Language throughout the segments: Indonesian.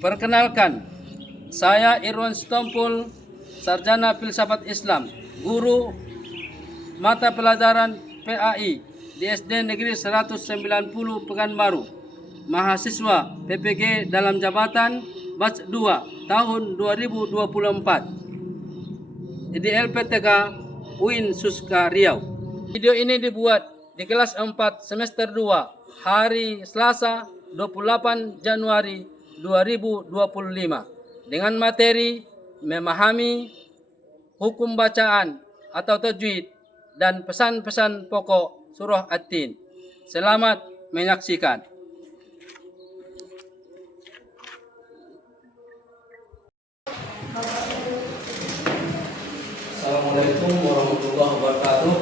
Perkenalkan, saya Irwan Sitompul, Sarjana Filsafat Islam, guru mata pelajaran PAI di SD Negeri 190 Pekanbaru, mahasiswa PPG dalam jabatan batch 2 tahun 2024 di LPTK UIN Suska Riau. Video ini dibuat di kelas 4 semester 2 hari Selasa 28 Januari 2025 dengan materi memahami hukum bacaan atau tajwid dan pesan-pesan pokok surah At-Tin. Selamat menyaksikan. Assalamualaikum warahmatullahi wabarakatuh.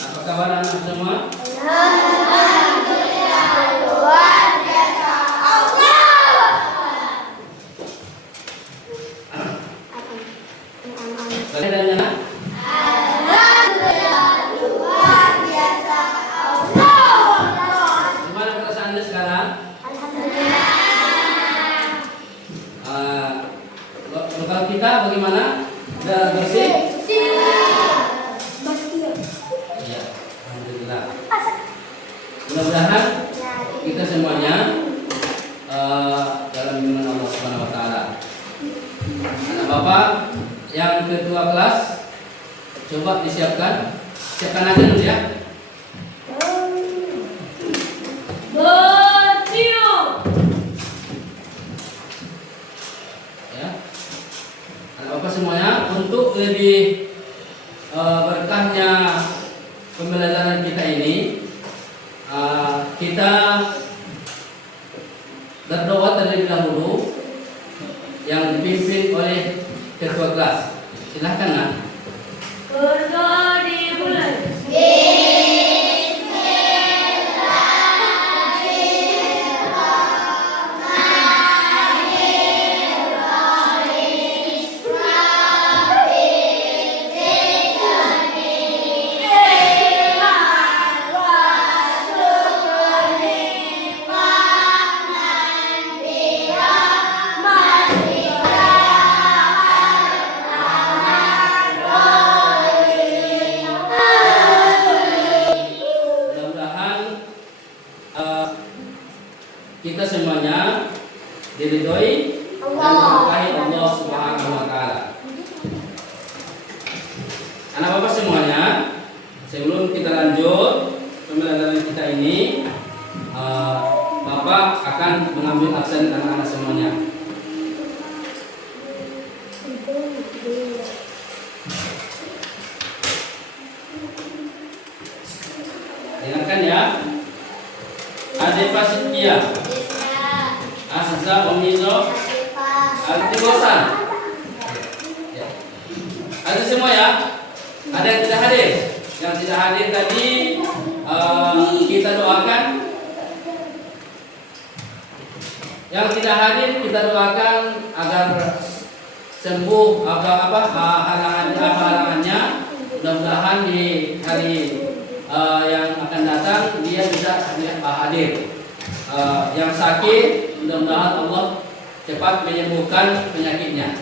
Apa kabar anak semua? Alhamdulillah, luar biasa. Allah. Alhamdulillah, luar biasa. Allah. gimana perasaan Anda sekarang? Alhamdulillah. Lokal kita bagaimana? Sudah bersih? Iya, alhamdulillah. Mudah-mudahan kita semuanya dalam lindungan Allah Subhanahu Wa Taala. Anak bapak yang ketua kelas, coba disiapkan, siapkan aja dulu ya. Ya, anak bapak semuanya, untuk lebih berkahnya pembelajaran kita ini, kita berdoa terlebih dahulu yang dipimpin oleh ketua kelas. Silahkan nak. Berdoa dimulai. Kita semuanya diridhoi dan diberkahi Allah Subhanahu Wa Taala. Anak bapak semuanya, sebelum kita lanjut pembelajaran kita ini, bapak akan mengambil absen anak-anak semuanya. Dengarkan ya. Ade Prasetya, Asza Omizo, Ade Bosan. Ya. Ada semua ya? Ada yang tidak hadir? Yang tidak hadir tadi kita doakan. Yang tidak hadir kita doakan agar sembuh halangannya. Mudah-mudahan di hari yang akan datang dia bisa hadir. Yang sakit mudah-mudahan Allah cepat menyembuhkan penyakitnya.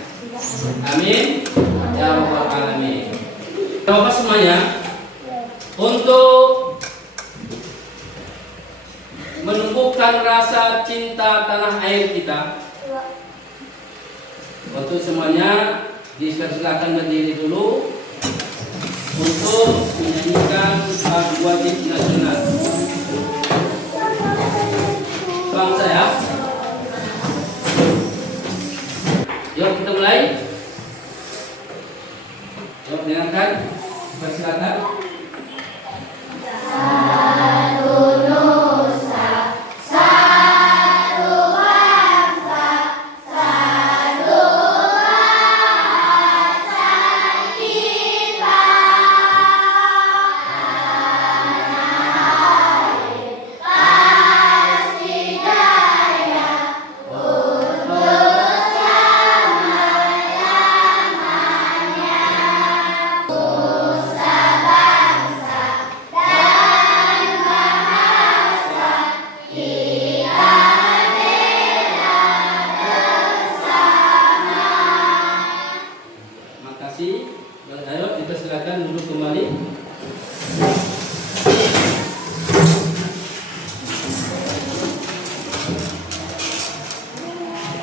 Amin ya rabbal alamin. Bapak semuanya, untuk menumbuhkan rasa cinta tanah air kita, untuk semuanya dipersilakan berdiri dulu untuk menyanyikan lagu wajib nasional bangsa ya. Yuk kita mulai. Yuk dengarkan, persilakan. Ayo kita silakan duduk kembali.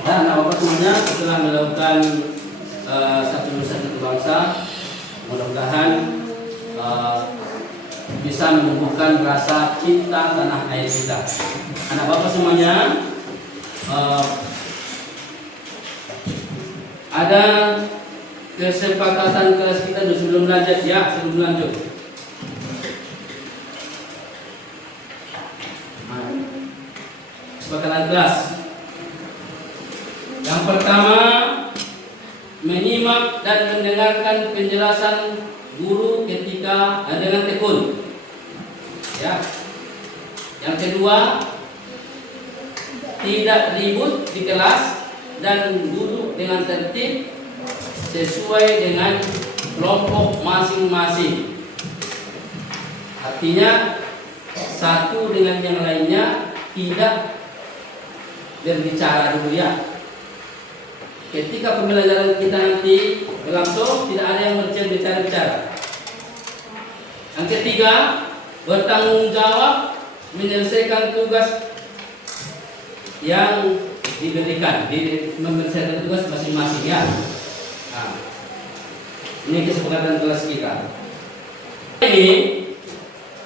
Dan Bapak semuanya setelah melakukan satu nusa satu bangsa, mudah-mudahan bisa menumbuhkan rasa cinta tanah air kita. Anak Bapak semuanya, ada kesepakatan kelas kita sebelum lanjut ya, sebelum lanjut. Kesepakatan kelas. Yang pertama, menyimak dan mendengarkan penjelasan guru ketika dengan tekun. Ya. Yang kedua, tidak ribut di kelas dan duduk dengan tertib sesuai dengan kelompok masing-masing. Artinya satu dengan yang lainnya tidak berbicara dulu ya. Ketika pembelajaran kita nanti berlangsung, tidak ada yang berbicara-bicara. Yang ketiga, bertanggung jawab menyelesaikan tugas yang diberikan, menyelesaikan tugas masing-masing ya. Nah, ini kesepakatan kelas kita. Ini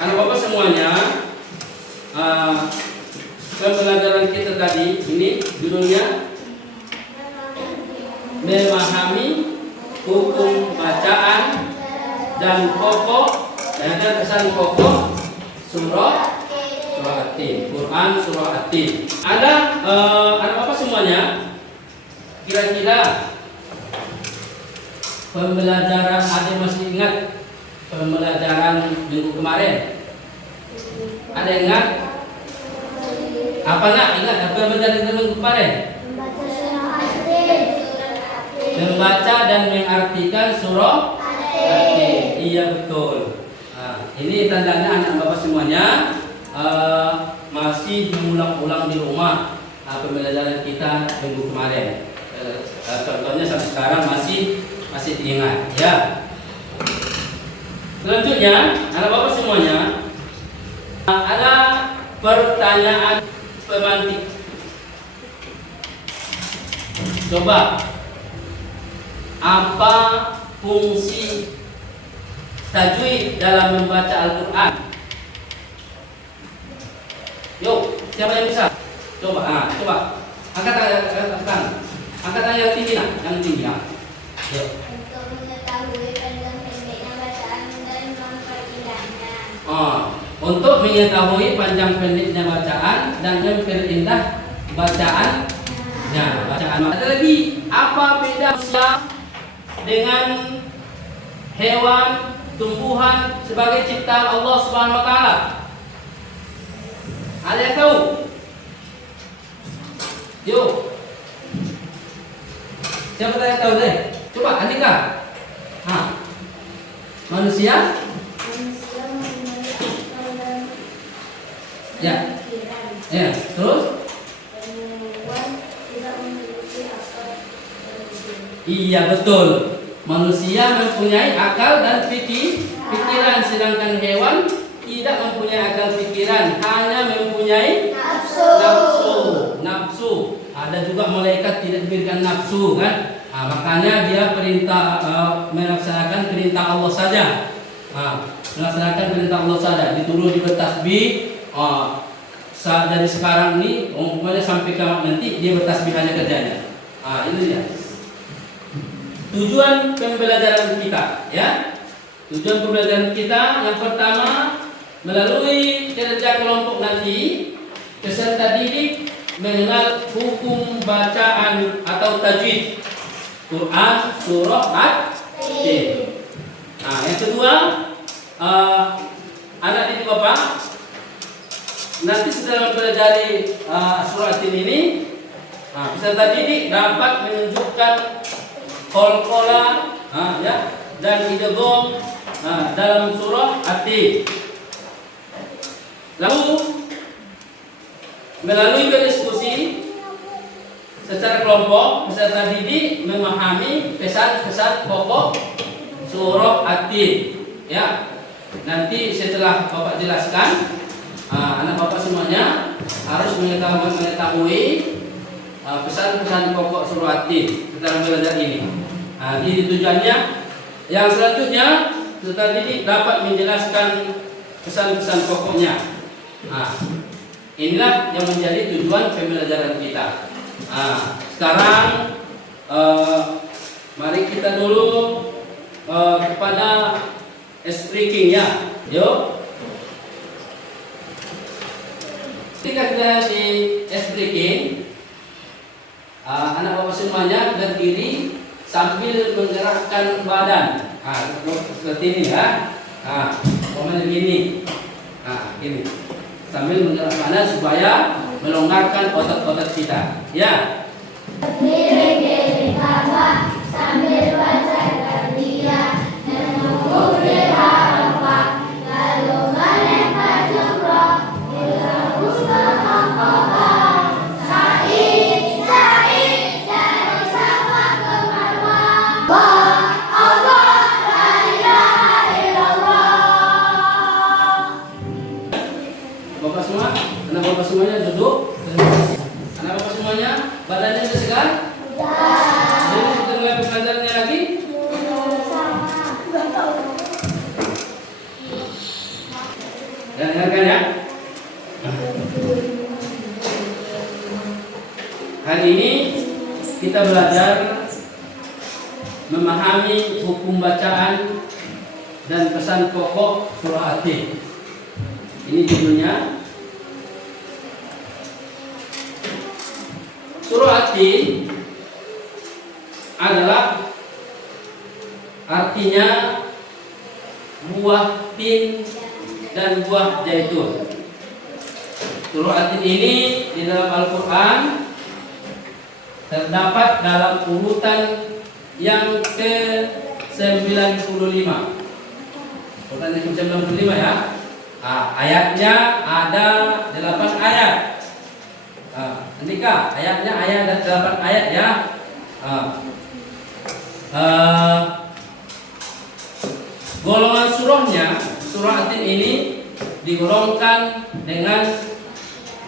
anak bapak semuanya, pembelajaran kita tadi ini judulnya memahami hukum bacaan dan pokok dan kesan pokok surah At-Tin, Quran surah At-Tin. Ada anak bapak semuanya, kira-kira pembelajaran ada masih ingat pembelajaran minggu kemarin? Ada ingat? Apa nak ingat apa pembelajaran minggu kemarin? Membaca dan mengartikan surah At-Tin. Iya betul. Nah, ini tandanya anak bapak semuanya masih mengulang-ulang di rumah pembelajaran kita minggu kemarin. Contohnya sampai sekarang masih diingat ya. Selanjutnya anak bapak semuanya ada pertanyaan pemantik. Coba, apa fungsi tajwid dalam membaca Al-Quran? Yuk, siapa yang bisa? Coba, coba. Angkat tangan yang tinggi nak, yang tinggi nak. Yuk. Untuk mengetahui panjang pendeknya bacaan dan memperingkatnya. Untuk mengetahui panjang pendeknya bacaan dan memperindah bacaannya. Bacaan. Ada lagi, apa beda manusia dengan hewan, tumbuhan sebagai ciptaan Allah Subhanahu wa taala? Ada yang tahu? Yuk. Siapa yang tahu deh? Coba Andika. Manusia? Manusia memiliki akal dan Ya. pikiran. Ya. Terus? Hewan tidak memiliki akal dan pikiran. Iya betul. Manusia mempunyai akal dan pikiran, sedangkan hewan tidak mempunyai akal pikiran, hanya mempunyai nafsu. Ada juga malaikat tidak diberikan nafsu kan? Makanya dia melaksanakan perintah Allah saja. Melaksanakan perintah Allah saja. Dituruh di bertasbih. Dari sekarang ini, umpamanya sampai kiamat nanti dia bertasbih aja kerjanya. Ini dia. Tujuan pembelajaran kita, ya. Tujuan pembelajaran kita yang pertama, melalui kerja kelompok nanti, peserta didik mengenal hukum bacaan atau tajwid Quran surah At-Tin. Yang kedua, anak didik bapak nanti setelah mempelajari surah At-Tin ini, peserta didik dapat menunjukkan qalqalah ya, dan idgham dalam surah At-Tin. Lalu melalui berdiskusi secara kelompok, peserta didik memahami pesan-pesan pokok surah At-Tin. Ya. Nanti setelah Bapak jelaskan, anak Bapak semuanya harus mengetahui pesan-pesan pokok surah At-Tin dalam belajar ini. Ini tujuannya. Yang selanjutnya setelah ini dapat menjelaskan pesan-pesan pokoknya. Inilah yang menjadi tujuan pembelajaran kita. Sekarang mari kita dulu kepada speaking ya. Yuk. Ketika kita di speaking, anak bapak semuanya berdiri sambil menggerakkan badan. Seperti ini ya. Momen begini. Ini sambil menggerakkan badan supaya melonggarkan otot-otot kita. Ya. Berdiri Ka'bah sambil baca tarbiyah dan menunggu di Arafah, lalu melempar jumroh ila Muzdalifah. Sa'i dari Safa ke Marwah. Allah, la ilaha illallah. Bapak semua, anak bapak semuanya duduk. Anak bapak semuanya badannya sudah segar? Jadi kita mulai pembelajarannya lagi. Dengarkan ya. Hari ini kita belajar memahami hukum bacaan dan pesan pokok surah At-Tin. Ini judulnya. Surah At-Tin adalah artinya buah tin dan buah zaitun. Surah At-Tin ini di dalam Al-Quran terdapat dalam urutan yang ke-95. Urutan yang ke-95 ya. Ayatnya ada 8 ayat. Andika, ayatnya ada 8 ayat ya. Golongan surahnya, surah At-Tin ini digolongkan dengan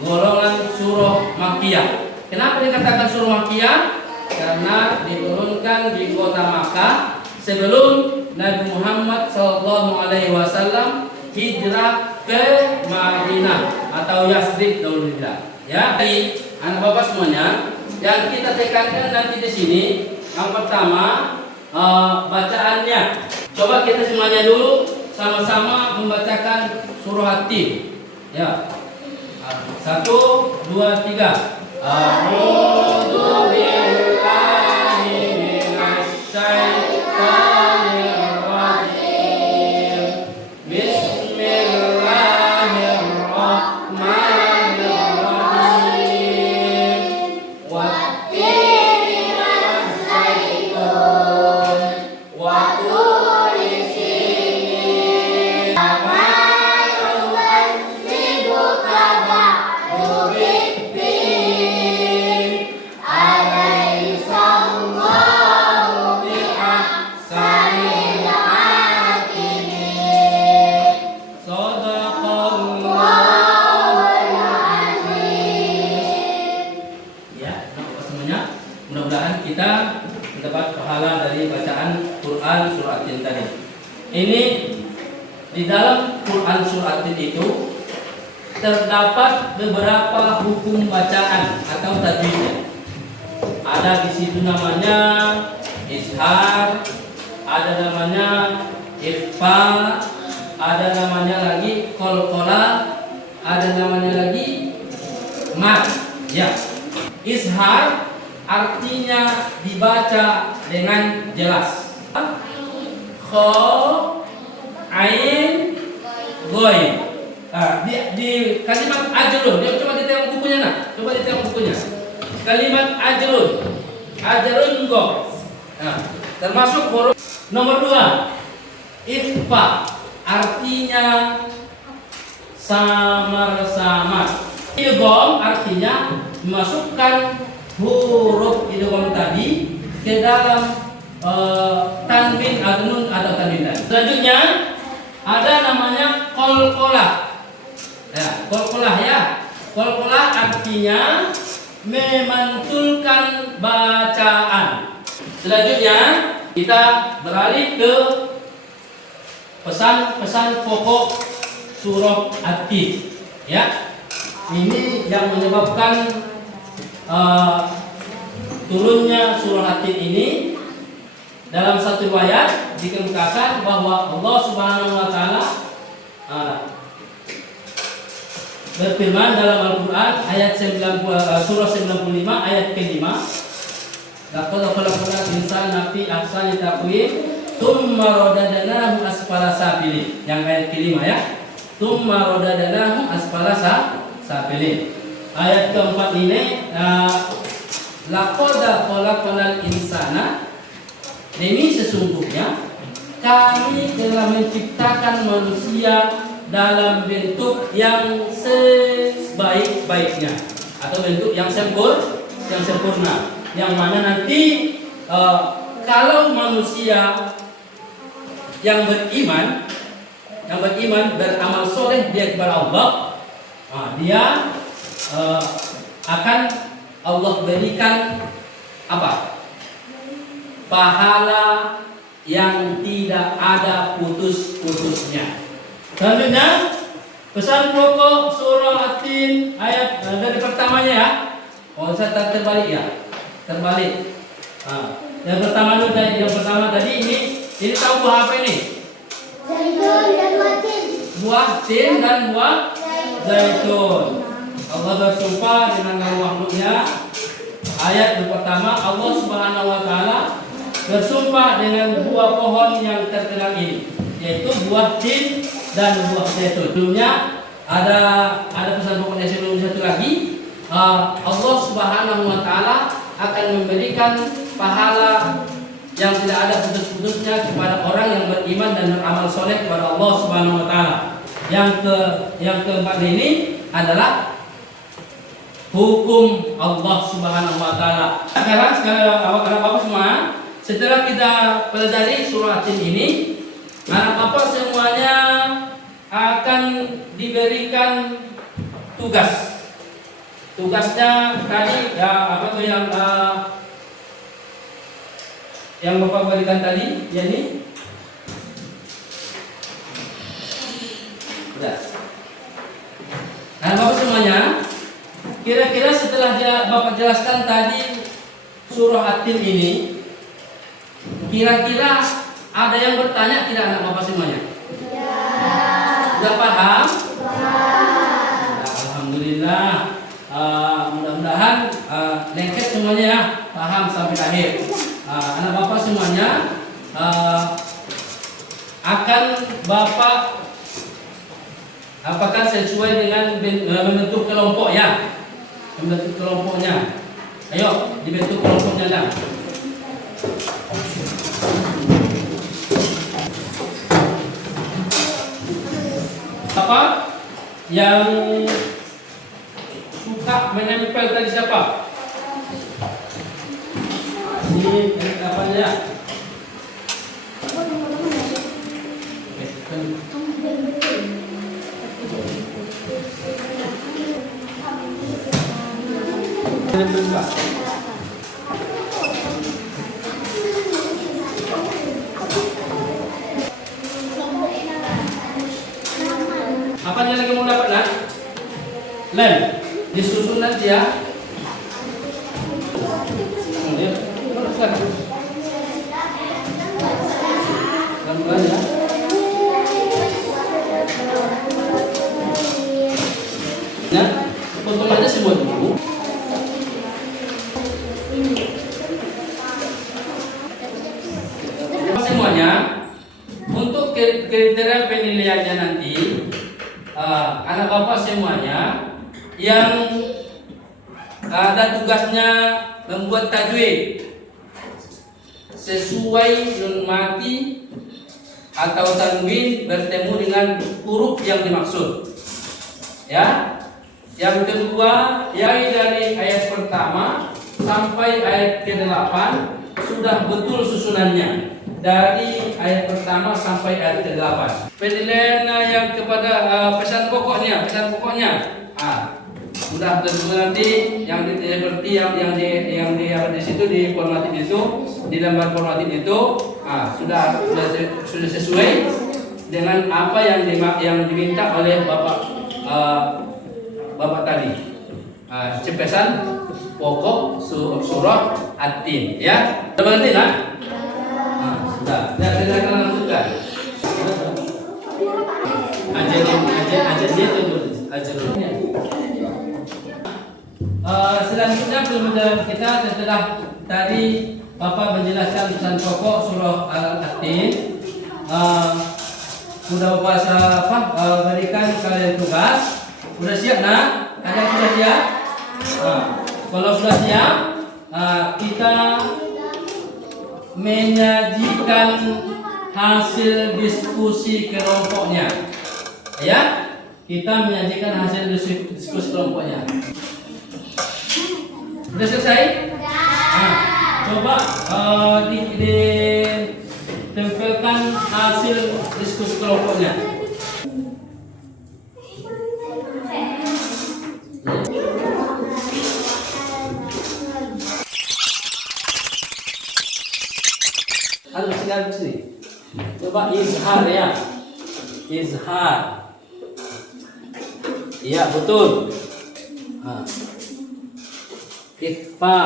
golongan surah Makkiyah. Kenapa dikatakan surah Makkiyah? Karena diturunkan di kota Makkah sebelum Nabi Muhammad SAW hijrah ke Madinah atau Yasrib dahulu tidak. Ya, jadi anak bapak semuanya, yang kita tekankan nanti di sini yang pertama bacaannya. Coba kita semuanya dulu sama-sama membacakan surah At-Tin. Ya. 1, 2, 3. A'udzu billahi minasy syaithanir rajim. Bismillahirrahmanirrahim. Wat-tini waz-zaitun wa turi sinin. Wa yu'azzibuka ba'du bid-din. Alaihissallahu bi'ahsanil hakimin. Sadaqallahul azim. Ya, Bapak semuanya, mudah-mudahan kita mendapat pahala dari bacaan Quran surah At-Tin tadi. Ini di dalam Quran surah At-Tin itu terdapat beberapa hukum bacaan atau tajwidnya. Ada di situ namanya ishar, ada namanya ikhfa, ada namanya lagi qalqalah, ada namanya lagi mat. Ya. Ishar artinya dibaca dengan jelas. Kha, ain, ghain. Di kalimat ajrun, coba ditengok bukunya nak. Coba ditengok bukunya. Kalimat ajrun go. Termasuk huruf nomor 2. Ikhfa artinya samar-samar. Idgham artinya memasukkan huruf idgham tadi ke dalam tanwin atau nun atau tanwin. Selanjutnya ada namanya qalqalah. Ya, qalqalah ya. Qalqalah artinya memantulkan bacaan. Selanjutnya kita beralih ke pesan-pesan pokok surah At-Tin. Ya, ini yang menyebabkan turunnya surah At-Tin ini. Dalam satu riwayat dikemukakan bahwa Allah Subhanahu wa taala berfirman dalam Al-Qur'an ayat 90, surah 95 ayat ke-5, laqad khalaqnal insana fi ahsani taqwim tsumma radadnahu asfala safilin. Yang ayat ke-5 ya. Tsumma radadnahu asfala safilin. Ayat keempat ini laqad khalaqnal insana, demi sesungguhnya kami telah menciptakan manusia dalam bentuk yang sebaik-baiknya atau bentuk yang sempurna, yang mana nanti kalau manusia yang beriman beramal soleh dia kepada Allah, dia akan Allah berikan apa? Pahala yang tidak ada putus-putusnya. Selanjutnya pesan pokok surah At-Tin ayat dari pertamanya ya. Oh, saya terbalik ya. Terbalik. Yang pertama tadi ini tahu buah apa ini? Zaitun dan buah tin. Buah tin dan buah zaitun. Allah bersumpah dengan nama makhluknya. Ayat yang pertama Allah Subhanahu wa taala bersumpah dengan dua pohon yang terkenal ini, yaitu buah tin dan buah zaitun. Sebelumnya ada pesan pokoknya sebelum satu lagi, Allah Subhanahu wa taala akan memberikan pahala yang tidak ada putus-putusnya kepada orang yang beriman dan beramal soleh kepada Allah Subhanahu wa taala. Yang keempat ini adalah hukum Allah Subhanahu wa taala. Sekarang anak-anak semua, setelah kita pelajari surah At-Tin ini, anak bapak semuanya akan diberikan tugas. Tugasnya tadi ya apa tuh yang bapak berikan tadi, ya ini. Sudah. Anak bapak semuanya, kira-kira setelah bapak jelaskan tadi surah At-Tin ini, kira-kira ada yang bertanya tidak anak bapak semuanya? Ya. Sudah paham? Ya. Alhamdulillah. Mudah-mudahan lengket semuanya ya, paham sampai akhir. Anak bapak semuanya akan bapak apakah sesuai dengan membentuk kelompok ya? Membentuk kelompoknya. Ayo dibentuk kelompoknya dah. Apa yang suka menempel tadi siapa? Ini apa ya? Apa yang lagi mau dapat nak? Lem, disusun nanti ya. Pelan-pelan ya. Nah, potong aja semua dulu. Semuanya untuk kriteria penilaiannya nanti, anak bapak semuanya yang ada tugasnya membuat tajwid sesuai nun mati atau tanwin bertemu dengan huruf yang dimaksud. Ya. Yang kedua, dari ayat pertama sampai ayat ke-8 sudah betul susunannya dari ayat pertama sampai ayat ke-8. Penilaian yang kepada pesan pokoknya. Sudah tentu nanti yang seperti yang di situ di formatin itu, di lembar formatin itu, sudah sesuai dengan apa yang diminta oleh Bapak tadi. Pesan pokok surah At-Tin, ya. Sudah mengerti nak? Sudah. Ya, silakan lanjutkan. Selanjutnya pelajaran kita setelah tadi Bapak menjelaskan pesan pokok surah At-Tin, sudah Bapak berikan kalian tugas. Sudah siap nak? Ada yang sudah siap? Kalau sudah siap, kita menyajikan hasil diskusi kelompoknya. Ya, kita menyajikan hasil diskusi kelompoknya. Sudah selesai? Coba ditempelkan hasil diskusi kelompoknya. Sini. Coba izhar ya. Izhar. Iya betul. Ikhfa.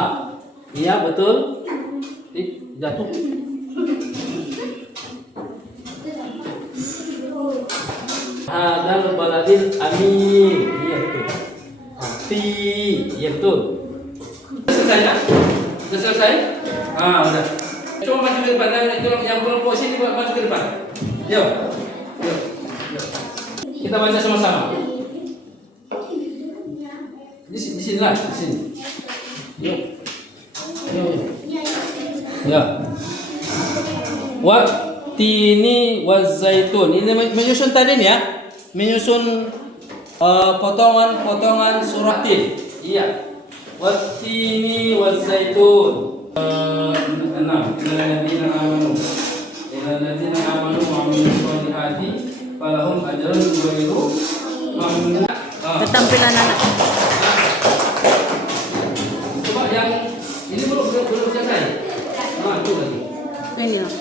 Iya betul. Jatuh. Hadal baladil amin. Iya betul. Iya betul. Selesai ya? Sudah selesai? Udah. Coba maju ke depan, yang kelompok sini maju ke depan. Yuk. Kita baca sama-sama. Di sini lah, di sini. Yuk. Ya. Wattini wazaitun. Ini menyusun tadi nih ya. Menyusun potongan-potongan surah Tin. Iya. Wattini wazaitun. 6. Illalladzina amanu wa amilus solihati falahum ajrun ghairu mamnun. Ketampilan anak. Coba yang ini belum selesai. Itu lagi. Ini loh.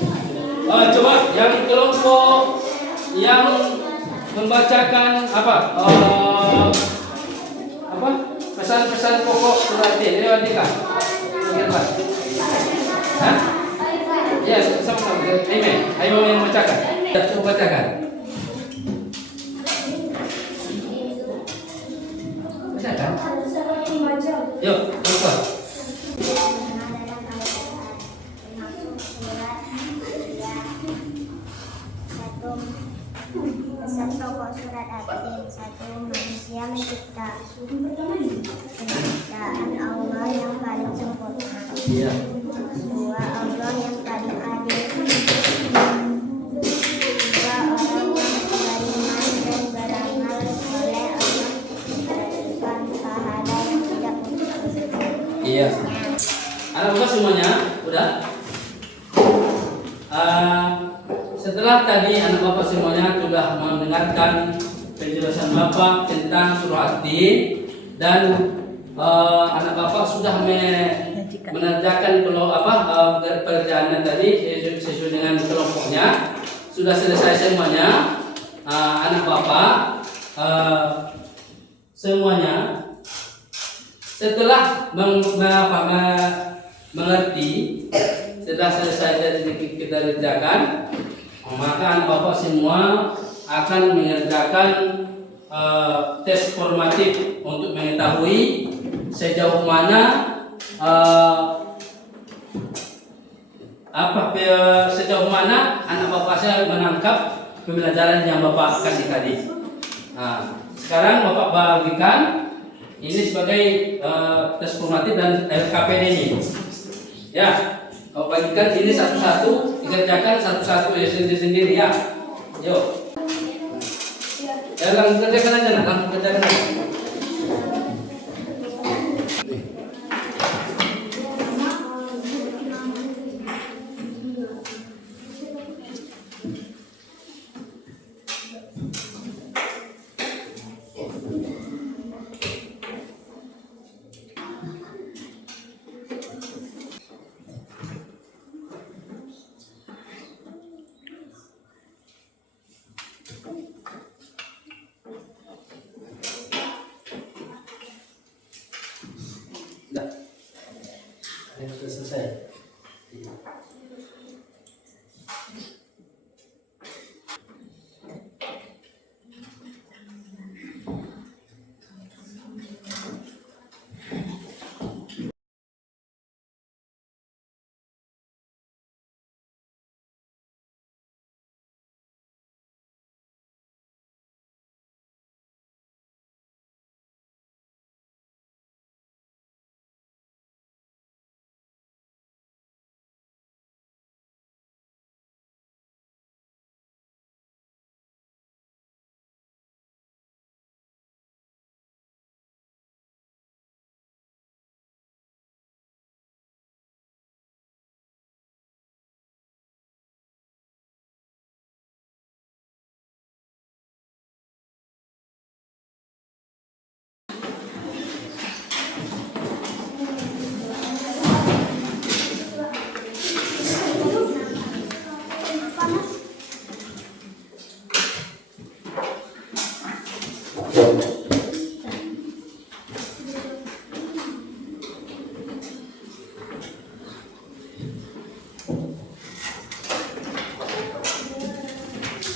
Coba yang kelompok yang membacakan pesan-pesan pokok surat Tin. Ini Andika. Hah? Ya, sama-sama. Ayo yang bacakan. Coba bacakan. Bacakan. Yuk, coba. Pesan pokok surat At-Tin. 1. Manusia mencipta penciptaan Allah yang paling sempurna. Iya. 2. Allah yang paling adil. 3. Orang yang beriman dan beramal soleh Allah memberikan pahala yang tidak putus. Iya. Anak buka semuanya, udah? Setelah tadi anak bapak semuanya sudah mendengarkan penjelasan bapak tentang surah At-Tin dan anak bapak sudah mengerjakan perjalanan tadi sesuai dengan kelompoknya. Sudah selesai semuanya, anak bapak semuanya setelah mengerti, setelah selesai dari kita kerjakan, maka anak bapak semua akan mengerjakan tes formatif untuk mengetahui sejauh mana sejauh mana anak bapak saya menangkap pembelajaran yang bapak kasih tadi. Sekarang bapak bagikan ini sebagai tes formatif dan LKPD ini. Ya, bapak bagikan ini satu-satu, dikerjakan satu-satu ya sendiri-sendiri ya. Yuk. Ya, langsung kerjakan aja, langsung kerjakan aja.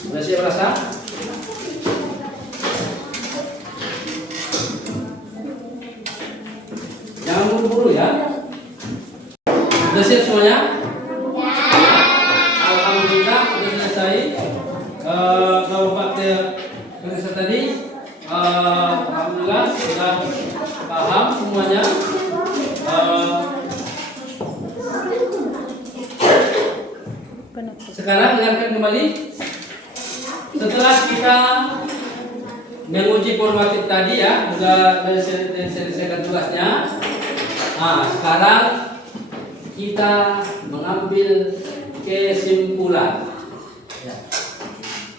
Sudah siap rasa? Jangan buru-buru ya. Sudah siap semuanya? Alhamdulillah sudah selesai. Kalau pakai tulisan tadi, alhamdulillah sudah paham semuanya. Sekarang dengarkan kembali. Setelah kita menguji formatif tadi ya, sudah selesaikan tugasnya. Nah, sekarang kita mengambil kesimpulan. Ya.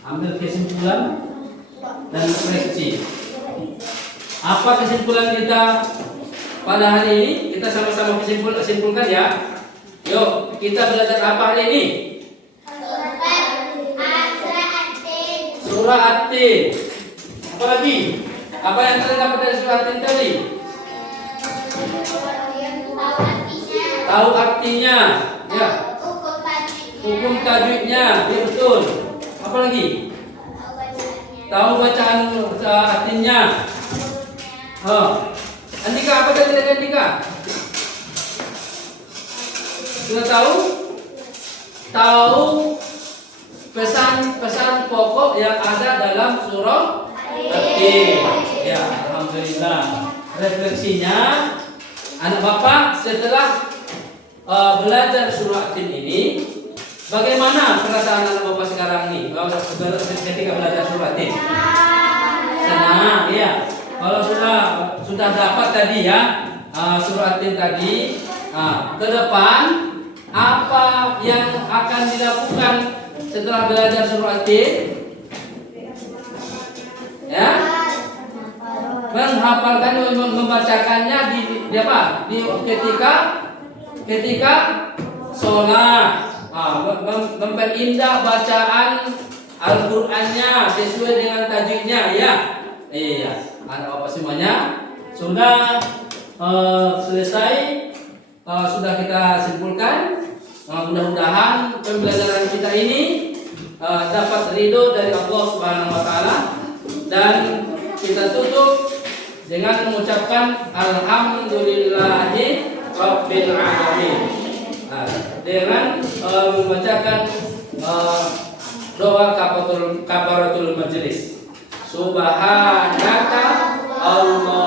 Ambil kesimpulan dan refleksi. Apa kesimpulan kita pada hari ini? Kita sama-sama simpulkan ya. Yuk, kita belajar apa hari ini? Surah At-Tin. Apa lagi? Apa yang terdapat dari surah At-Tin tadi? Tahu artinya. Ya. Hukum tajwidnya. Ya betul. Apa lagi? Tahu bacaan At-Tinnya. Andika, apa tadi dari Andika? Sudah tahu? Tahu pesan-pesan pokok yang ada dalam surah At-Tin. Ya, alhamdulillah. Refleksinya, anak bapak setelah belajar surah At-Tin ini, bagaimana perasaan anak bapak sekarang ini? Ketika belajar surah At-Tin? Senang, ya. Kalau sudah dapat tadi ya surah At-Tin tadi, ke depan apa yang akan dilakukan setelah belajar surah At-Tin? Ya, menghafalkan, membacakannya di apa? Ketika sholat, memperindah bacaan Al-Qur'annya sesuai dengan tajwidnya ya. Iya, anak bapak semuanya sudah selesai, sudah kita simpulkan. Mudah-mudahan pembelajaran kita ini dapat ridho dari Allah Subhanahu wa taala, dan kita tutup dengan mengucapkan alhamdulillahi rabbil alamin. Dengan membacakan doa kafaratul majelis. Subhanaka Allah